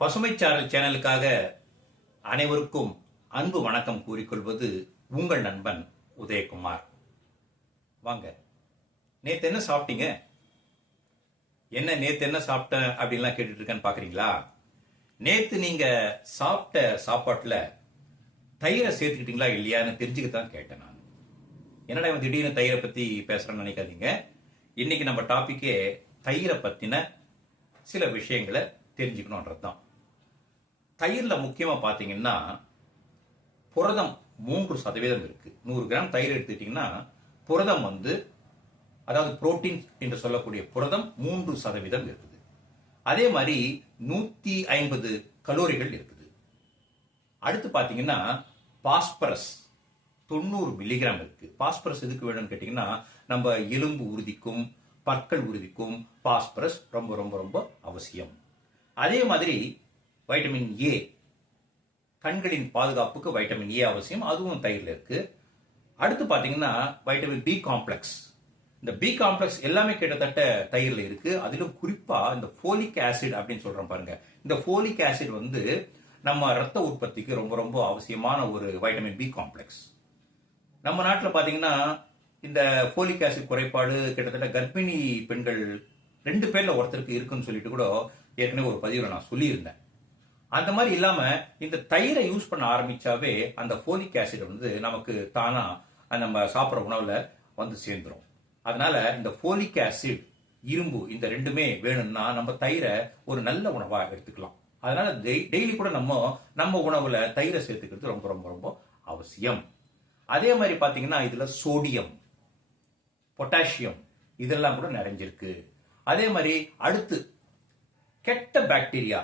பசுமைச்சாரல் சேனலுக்காக அனைவருக்கும் அன்பு வணக்கம் கூறிக்கொள்வது உங்கள் நண்பன் உதயகுமார். வாங்க, நேத்து என்ன சாப்பிட்டீங்க? நேத்து என்ன சாப்பிட்டேன் அப்படின்லாம் கேட்டுட்டு இருக்கேன்னு பாக்குறீங்களா? நேத்து நீங்க சாப்பிட்ட சாப்பாட்டுல தயிரை சேர்த்துக்கிட்டீங்களா இல்லையான்னு தெரிஞ்சுக்கத்தான் கேட்டேன் நான். என்னடா இவன் திடீர்னு தயிரை பத்தி பேசுறேன்னு நினைக்காதீங்க. இன்னைக்கு நம்ம டாபிக்கே தயிரை பத்தின சில விஷயங்களை தெரிஞ்சுக்கணும்ன்றதுதான். தயிர்ல முக்கியமா பாத்தீங்கன்னா புரதம் 3% இருக்கு. 100 கிராம் தயிர் எடுத்துக்கிட்டீங்கன்னா புரதம் அதாவது புரோட்டீன் என்று சொல்லக்கூடிய புரதம் 3% இருக்குது. அதே மாதிரி 150 கலோரிகள் இருக்குது. அடுத்து பாத்தீங்கன்னா பாஸ்பரஸ் 90 மில்லிகிராம் இருக்கு. பாஸ்பரஸ் எதுக்கு வேணும்னு கேட்டீங்கன்னா நம்ம எலும்பு உறுதிக்கும் பற்கள் உறுதிக்கும் பாஸ்பரஸ் ரொம்ப ரொம்ப ரொம்ப அவசியம். அதே மாதிரி வைட்டமின் ஏ, கண்களின் பாதுகாப்புக்கு வைட்டமின் ஏ அவசியம், அதுவும் தயிர்ல இருக்கு. அடுத்து பாத்தீங்கன்னா வைட்டமின் பி காம்ப்ளெக்ஸ். இந்த பி காம்ப்ளெக்ஸ் எல்லாமே கிட்டத்தட்ட தயிர்ல இருக்கு. அதிலும் குறிப்பா இந்த ஃபோலிக் ஆசிட் அப்படின்னு சொல்றோம் பாருங்க. இந்த ஃபோலிக் ஆசிட் நம்ம ரத்த உற்பத்திக்கு ரொம்ப ரொம்ப அவசியமான ஒரு வைட்டமின் பி காம்ப்ளெக்ஸ். நம்ம நாட்டில் பாத்தீங்கன்னா இந்த ஃபோலிக் ஆசிட் குறைபாடு கிட்டத்தட்ட கர்ப்பிணி பெண்கள் 2 பேர்ல ஒருத்தருக்கு இருக்குன்னு சொல்லிட்டு கூட ஏற்கனவே ஒரு பதிவுல நான் சொல்லியிருந்தேன். அந்த மாதிரி இல்லாம இந்த தயிரை யூஸ் பண்ண ஆரம்பிச்சாவே அந்த ஃபோலிக் ஆசிட் நமக்கு தானா நம்ம சாப்பிட்ற உணவுல சேர்ந்துரும். அதனால இந்த ஃபோலிக் ஆசிட், இரும்பு இந்த ரெண்டுமே வேணும்னா நம்ம தயிரை ஒரு நல்ல உணவா எடுத்துக்கலாம். அதனால டெய்லி கூட நம்ம உணவுல தயிரை சேர்த்துக்கிறது ரொம்ப ரொம்ப ரொம்ப அவசியம். அதே மாதிரி பாத்தீங்கன்னா இதுல சோடியம், பொட்டாசியம் இதெல்லாம் கூட நிறைஞ்சிருக்கு. அதே மாதிரி அடுத்து கெட்ட பாக்டீரியா,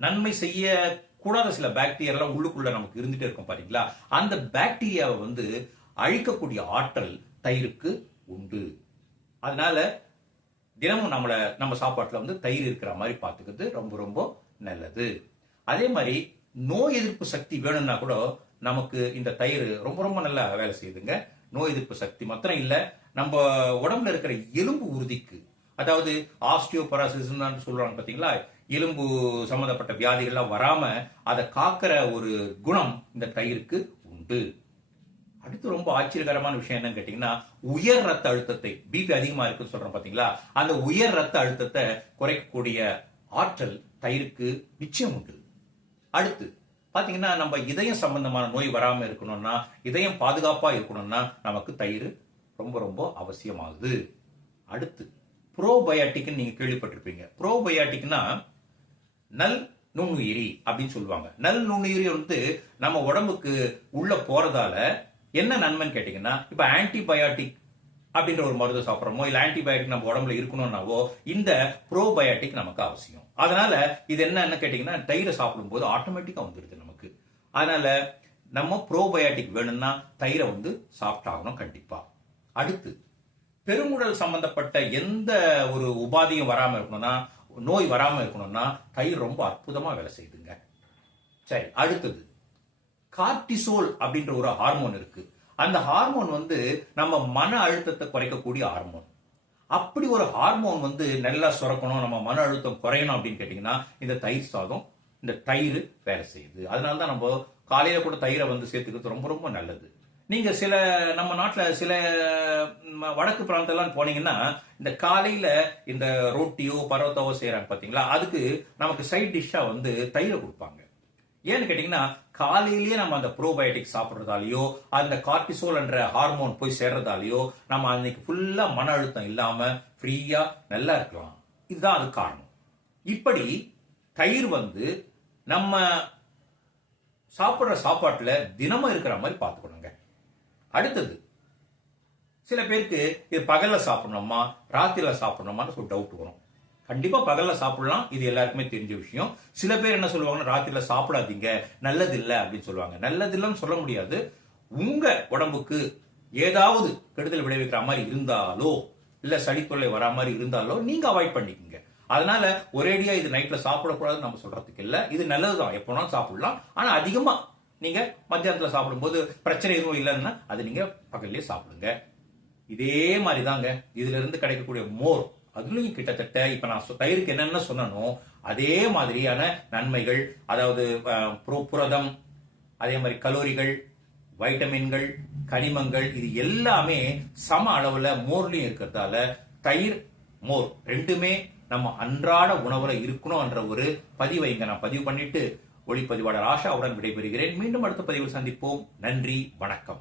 நன்மை செய்ய கூடாத சில பாக்டீரியா எல்லாம் உள்ளுக்குள்ள நமக்கு இருந்துட்டே இருக்கும் பாத்தீங்களா, அந்த பாக்டீரியாவை அழிக்கக்கூடிய ஆற்றல் தயிருக்கு உண்டு. அதனால தினமும் நம்ம சாப்பாட்டுல தயிர் இருக்கிற மாதிரி பார்த்துக்கிறது ரொம்ப ரொம்ப நல்லது. அதே மாதிரி நோய் எதிர்ப்பு சக்தி வேணும்னா கூட நமக்கு இந்த தயிர் ரொம்ப ரொம்ப நல்லா வேலை செய்யுதுங்க. நோய் எதிர்ப்பு சக்தி மாத்திரம் இல்ல, நம்ம உடம்புல இருக்கிற எலும்பு உறுதிக்கு, அதாவது ஆஸ்டியோபராசிஸ் சொல்றாங்க பாத்தீங்களா, எலும்பு சம்பந்தப்பட்ட வியாதிகள்லாம் வராம அதை காக்கிற ஒரு குணம் இந்த தயிருக்கு உண்டு. அடுத்து ரொம்ப ஆச்சரியகரமான விஷயம் என்னன்னு கேட்டீங்கன்னா, உயர் ரத்த அழுத்தத்தை, பிபி அதிகமா இருக்குன்னு சொல்றோம் பாத்தீங்களா, அந்த உயர் ரத்த அழுத்தத்தை குறைக்கக்கூடிய ஆற்றல் தயிருக்கு நிச்சயம் உண்டு. அடுத்து பாத்தீங்கன்னா நம்ம இதயம் சம்பந்தமான நோய் வராம இருக்கணும்னா, இதயம் பாதுகாப்பா இருக்கணும்னா நமக்கு தயிர் ரொம்ப ரொம்ப அவசியமாகுது. அடுத்து ப்ரோபயாட்டிக் நீங்க கேள்விப்பட்டிருப்பீங்க. ப்ரோபயாட்டிக்னா நல் நுண்ணுயிரி அப்படின்னு சொல்லுவாங்க. நல் நுண்ணுயிரி நம்ம உடம்புக்கு உள்ள போறதால என்ன நன்மைன்னு கேட்டீங்கன்னா, இப்ப ஆன்டிபயாட்டிக் அப்படின்ற ஒரு மருந்து சாப்பிட்றோமோ இல்ல ஆன்டிபயாட்டிக் நம்ம உடம்புல இருக்கணும்னாவோ இந்த ப்ரோபயாட்டிக் நமக்கு அவசியம். அதனால இது என்ன கேட்டீங்கன்னா, தயிரை சாப்பிடும் போது ஆட்டோமேட்டிக்கா வந்துருது நமக்கு. அதனால நம்ம ப்ரோபயாட்டிக் வேணும்னா தயிரை சாப்பிட்டாகணும் கண்டிப்பா. அடுத்து பெருங்குடல் சம்பந்தப்பட்ட எந்த ஒரு உபாதியும் வராம இருக்கணும்னா, நோய் வராம இருக்கணும்னா தயிர் ரொம்ப அற்புதமா வேலை செய்யுதுங்க. சரி, அடுத்தது கார்டிசோல் அப்படின்ற ஒரு ஹார்மோன் இருக்கு. அந்த ஹார்மோன் நம்ம மன அழுத்தத்தை குறைக்கக்கூடிய ஹார்மோன். அப்படி ஒரு ஹார்மோன் நல்லா சுரக்கணும், நம்ம மன அழுத்தம் குறையணும் அப்படின்னு கேட்டீங்கன்னா இந்த தயிர் சாதம், இந்த தயிர் வேலை செய்யுது. அதனாலதான் நம்ம காலையில கூட தயிரை சேர்த்துக்கிறது ரொம்ப ரொம்ப நல்லது. நீங்க நம்ம நாட்டுல சில வடக்கு பிராந்தெல்லாம் போனீங்கன்னா இந்த காலையில இந்த ரொட்டியோ பரோட்டாவோ செய்யறாங்க பாத்தீங்களா, அதுக்கு நமக்கு சைட் டிஷ்ஷா தயிரை கொடுப்பாங்க. ஏன்னு கேட்டீங்கன்னா காலையிலேயே நம்ம அந்த ப்ரோபயோட்டிக் சாப்பிட்றதாலேயோ அந்த கார்டிசோல் என்ற ஹார்மோன் போய் சேர்றதாலேயோ நம்ம அன்னைக்கு ஃபுல்லா மன அழுத்தம் இல்லாம ஃப்ரீயா நல்லா இருக்கலாம். இதுதான் அது காரணம். இப்படி தயிர் நம்ம சாப்பிடுற சாப்பாட்டுல தினமும் இருக்கிற மாதிரி பார்த்துக்கணுங்க. அடுத்தது சில பேருக்கு இது பகல்ல சாப்பிடணுமா ராத்திரில சாப்பிடணுமான்னு ஒரு டவுட் வரும். கண்டிப்பா பகல்ல சாப்பிடலாம், இது எல்லாருக்குமே தெரிஞ்ச விஷயம். சில பேர் என்ன சொல்லுவாங்கன்னா, ராத்திரில சாப்பிடாதீங்க, நல்லது இல்லை அப்படின்னு சொல்லுவாங்க. நல்லது இல்லைன்னு சொல்ல முடியாது. உங்க உடம்புக்கு ஏதாவது கெடுதல் விளைவிக்கிற மாதிரி இருந்தாலோ இல்ல சளி தொல்லை வரா மாதிரி இருந்தாலோ நீங்க அவாய்ட் பண்ணிக்கோங்க. அதனால ஒரேடியா இது நைட்ல சாப்பிடக்கூடாதுன்னு நம்ம சொல்றதுக்கு இல்ல, இது நல்லதுதான், எப்போனாலும் சாப்பிடலாம். ஆனா அதிகமா நீங்க மத்தியானத்துல சாப்பிடும்போது பிரச்சனை எதுவும் இல்லைன்னா அது நீங்க பகல்லே சாப்பிடுங்க. இதே மாதிரிதாங்க இதுல இருந்து கிடைக்கக்கூடிய மோர், அதுலயும் கிட்டத்தட்ட இப்ப நான் தயிருக்கு என்னென்ன சொன்னனோ அதே மாதிரியான நன்மைகள், அதாவது புரதம், அதே மாதிரி கலோரிகள், வைட்டமின்கள், கனிமங்கள், இது எல்லாமே சம அளவுல மோர்லயும் இருக்கிறதால தயிர், மோர் ரெண்டுமே நம்ம அன்றாட உணவுல இருக்கணும் என்ற ஒரு பதிவை இங்க நான் பதிவு பண்ணிட்டு ஒளிப்பதிவாளர் ஆஷாவுடன் விடைபெறுகிறேன். மீண்டும் அடுத்த பதிவில் சந்திப்போம். நன்றி, வணக்கம்.